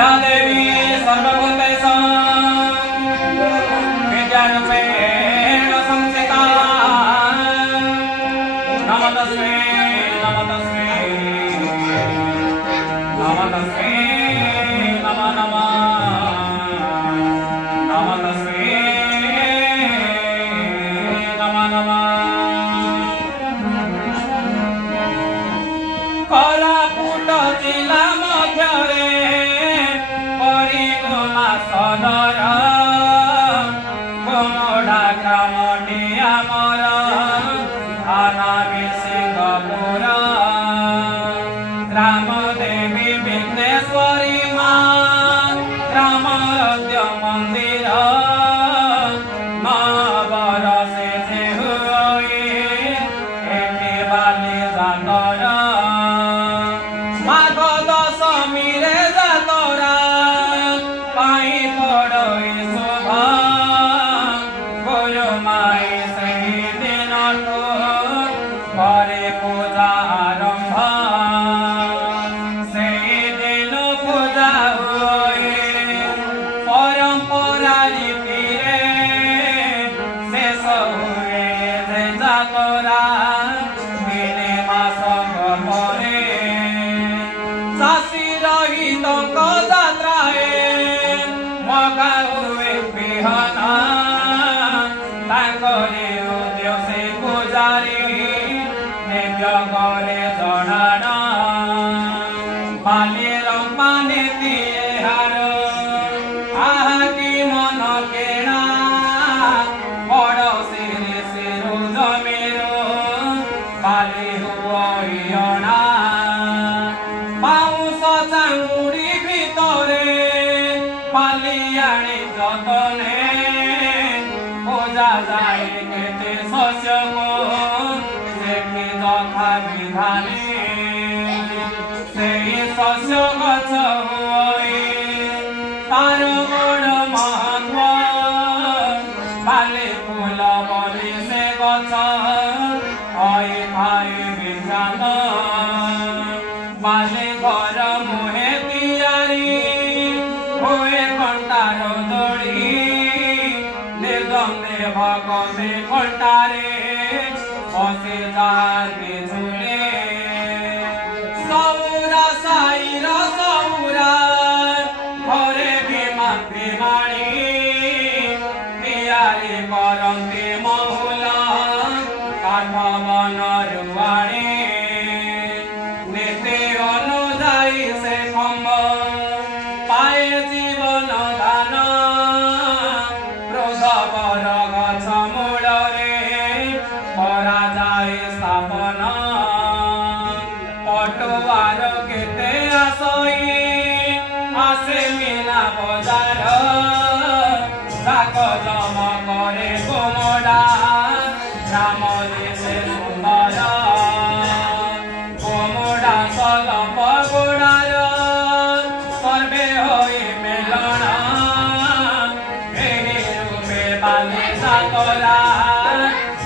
या देवी सर्वभूतेषु विद्यारूपेण संस्थिता नमोस्तुते नमोस्तुते नमोस्तुते नमो नमः नमोस्तुते नमो नमः कोरापुट जिला मध्यरे परिगमा सदर गोमोढा ग्रामटी आमर थाना सिंहपुर ग्राम देवी विघ्नेश्वरी माँ ग्राम रद्य मंदिर नवरसे से हुई एके बाली जातर माघ दशमी रे जातरा पाई पड़ई शुभ गुरु माई से दिन करे पूजा आरंभ से दिन पूजा हुए परंपरा रीति शेष हुए से जातरा दिने मास परे चाषी रहित जात्राए मका हुए बिहन तांकरे उद्देश्य पूजारी नैवेद्य करे चढ़ाण बालिर पाने दिए हार आहाकी मन केणा पड़ोसी सिरु जमीरो बाली हुआ बाउंस चांगुड़ी भितरे पालियाणी जतने पूजा जाए केते शस्य को सेठी तथा विधाने से शस्य गछ हुए तार गुण महत्व बाली फूल बली से गछ आई खाई विज्ञान बाले घर मुहे तियारी हुए कंटार दड़ी निर्दमे भगते कंटारे बसे जाते झूले सौरा साईर सौरा घरे विमान विमाणी तियारी करते महुला काठ बन रुआणी से खम्ब पाए जीवन दान क्रोध बर गछ मूଳରେ करा जाए स्थापन पटुआर केते आसई आसे मीना बजार जाक जम करे गोमडा ग्राम देशे सुंदर गोमडा सलप गोडार सर्वे होई मेलण एही रूपे बाली जातरा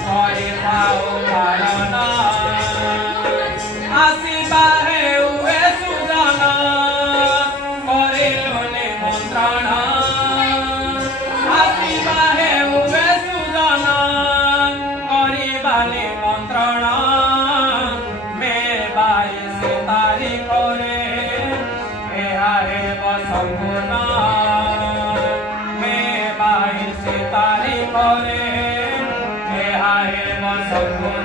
करिथाउ पालन आसिबा हेउए सुजन करिलु निमंत्रण आसिबा हेउए सुजन करिबा निमंत्रण तारीखरे संपूर्ण मे 22 तारीखरे संपूर्ण।